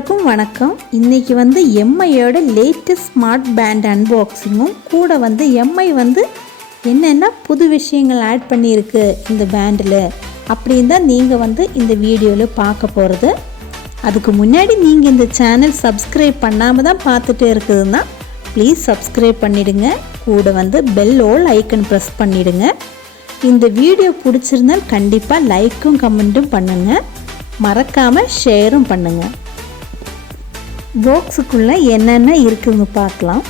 எல்லாருக்கும் வணக்கம். இன்னைக்கு எம்ஐயோட லேட்டஸ்ட் ஸ்மார்ட் பேண்ட் அன்பாக்சிங்கும் கூட எம்ஐ என்னென்ன புது விஷயங்கள் ஆட் பண்ணியிருக்கு இந்த பேண்டில் அப்படின்னு தான் நீங்கள் இந்த வீடியோவில் பார்க்க போகிறது. அதுக்கு முன்னாடி நீங்கள் இந்த சேனல் சப்ஸ்கிரைப் பண்ணாமல் தான் பார்த்துட்டு இருக்குதுன்னா ப்ளீஸ் சப்ஸ்கிரைப் பண்ணிவிடுங்க. கூட பெல் ஓல் ஐக்கன் ப்ரெஸ் பண்ணிவிடுங்க. இந்த வீடியோ பிடிச்சிருந்தால் கண்டிப்பாக லைக்கும் கமெண்ட்டும் பண்ணுங்கள். மறக்காமல் ஷேரும் பண்ணுங்கள். பாக்ஸுக்குள்ளே என்னென்ன இருக்குதுன்னு பார்க்கலாம்.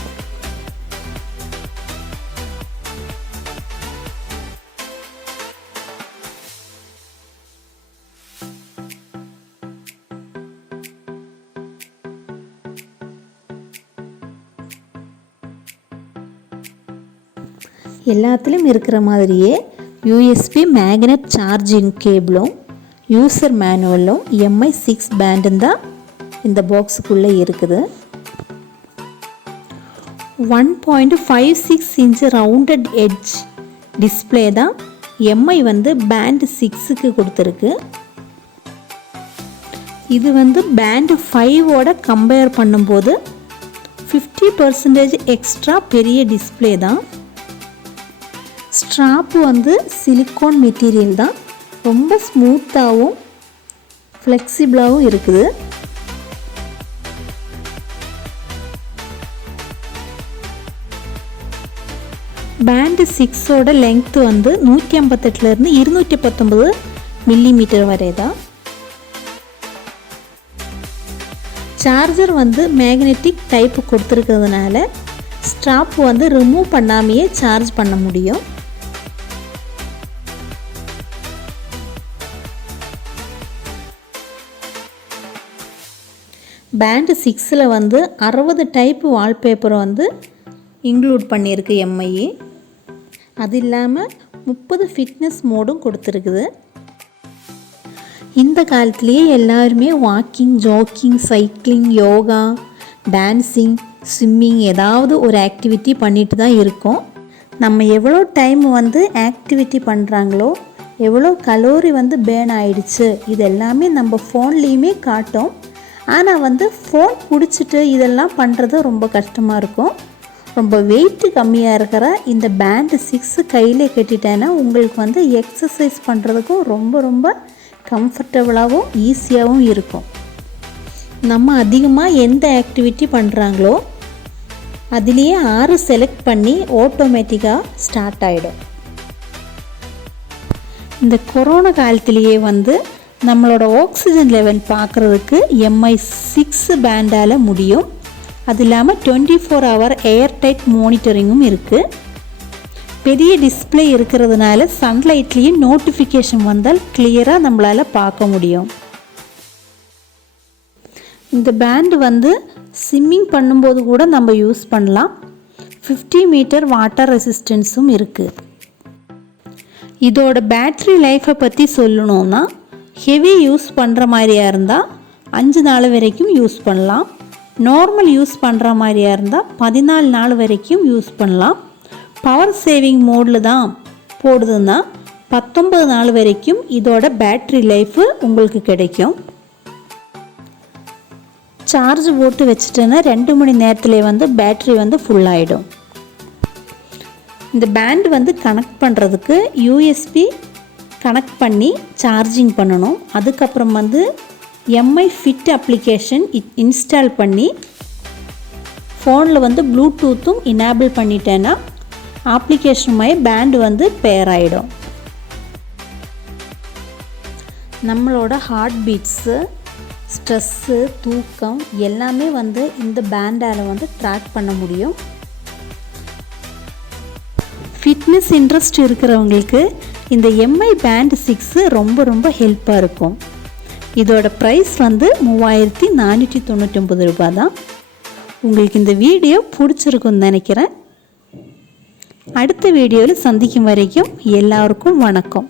எல்லாத்துலேயும் இருக்கிற மாதிரியே யூஎஸ்பி மேக்னெட் சார்ஜிங் கேபிளும் யூசர் மேனுவலும் எம்ஐ 6 பேண்டும் தான் இந்த பாக்ஸுக்குள்ளே இருக்குது. 1.56 இன்ச் ரவுண்டட் எட்ஜ் டிஸ்பிளே தான் எம்ஐ பேண்ட் 6க்கு கொடுத்துருக்கு. இது பேண்ட் 5ஓட கம்பேர் பண்ணும்போது 50% எக்ஸ்ட்ரா பெரிய டிஸ்பிளே தான். ஸ்ட்ராப்பு சிலிக்கான் மெட்டீரியல் தான், ரொம்ப ஸ்மூத்தாகவும் ஃப்ளெக்சிபிளாகவும் இருக்குது. பேண்டு 6ஓட லெங்க்த்து 158லேருந்து 219 மில்லிமீட்டர் வரை தான். சார்ஜர் மேக்னெட்டிக் டைப்பு கொடுத்துருக்கிறதுனால ஸ்ட்ராப் ரிமூவ் பண்ணாமையே சார்ஜ் பண்ண முடியும். பேண்டு 6ல் 60 டைப்பு வால்பேப்பரை இன்க்ளூட் பண்ணியிருக்கு எம்ஐஏ. அது இல்லாமல் 30 ஃபிட்னஸ் மோடும் கொடுத்துருக்குது. இந்த காலத்துலேயே எல்லாருமே walking, jogging, cycling, yoga, dancing, swimming ஏதாவது ஒரு ஆக்டிவிட்டி பண்ணிட்டு தான் இருக்கோம். நம்ம எவ்வளோ டைம் ஆக்டிவிட்டி பண்ணுறாங்களோ, எவ்வளோ கலோரி பேர்ன் ஆகிடுச்சு, இது எல்லாமே நம்ம ஃபோன்லேயுமே காட்டும். ஆனால் ஃபோன் பிடிச்சிட்டு இதெல்லாம் பண்ணுறது ரொம்ப கஷ்டமாக இருக்கும். ரொம்ப வெயிட்டு கம்மியாக இருக்கிற இந்த பேண்டு 6 கையிலே கட்டிட்டேன்னா உங்களுக்கு எக்ஸசைஸ் பண்ணுறதுக்கும் ரொம்ப ரொம்ப கம்ஃபர்டபுளாகவும் ஈஸியாகவும் இருக்கும். நம்ம அதிகமாக எந்த ஆக்டிவிட்டி பண்ணுறாங்களோ அதுலேயே 6 செலக்ட் பண்ணி ஆட்டோமேட்டிக்காக ஸ்டார்ட் ஆகிடும். இந்த கொரோனா காலத்திலேயே நம்மளோட ஆக்சிஜன் லெவல் பார்க்குறதுக்கு எம்ஐ 6 பேண்டால் முடியும். அது இல்லாமல் 24 ஹவர் ஏர்டைட் மானிட்டரிங்கும் இருக்குது. பெரிய டிஸ்பிளே இருக்கிறதுனால சன்லைட்லேயும் நோட்டிஃபிகேஷன் வந்தால் கிளியராக நம்மளால் பார்க்க முடியும். இந்த பேண்டு ஸ்விம்மிங் பண்ணும்போது கூட நம்ம யூஸ் பண்ணலாம். 50 மீட்டர் வாட்டர் ரெசிஸ்டன்ஸும் இருக்குது. இதோட பேட்ரி லைஃப்பை பற்றி சொல்லணுன்னா, ஹெவி யூஸ் பண்ணுற மாதிரியா இருந்தால் 5 நாள் வரைக்கும் யூஸ் பண்ணலாம். நார்மல் யூஸ் பண்ணுற மாதிரியா இருந்தால் 14 நாள் வரைக்கும் யூஸ் பண்ணலாம். பவர் சேவிங் மோடில் தான் போடுதுன்னா 19 நாள் வரைக்கும் இதோட பேட்ரி லைஃபு உங்களுக்கு கிடைக்கும். சார்ஜ் போட்டு வச்சுட்டேன்னா 2 மணி நேரத்துலேயே பேட்ரி ஃபுல் ஆகிடும். இந்த பேண்டு கனெக்ட் பண்ணுறதுக்கு யூஎஸ்பி கனெக்ட் பண்ணி சார்ஜிங் பண்ணணும். அதுக்கப்புறம் எம்ஐ ஃபிட் அப்ளிகேஷன் இன்ஸ்டால் பண்ணி ஃபோனில் ப்ளூடூத்தும் எனேபிள் பண்ணிட்டேன்னா அப்ளிகேஷன் மாதிரி பேண்டு பேர் ஆகிடும். நம்மளோட ஹார்ட் பீட்ஸு, ஸ்ட்ரெஸ்ஸு, தூக்கம் எல்லாமே இந்த பேண்டால் ட்ராக் பண்ண முடியும். ஃபிட்னஸ் இன்ட்ரெஸ்ட் இருக்கிறவங்களுக்கு இந்த எம்ஐ பேண்ட் 6 ரொம்ப ரொம்ப ஹெல்ப்பாக இருக்கும். இதோட ப்ரைஸ் 3499 ரூபாய் தான். உங்களுக்கு இந்த வீடியோ பிடிச்சிருக்குன்னு நினைக்கிறேன். அடுத்த வீடியோவில் சந்திக்கும் வரைக்கும் எல்லாருக்கும் வணக்கம்.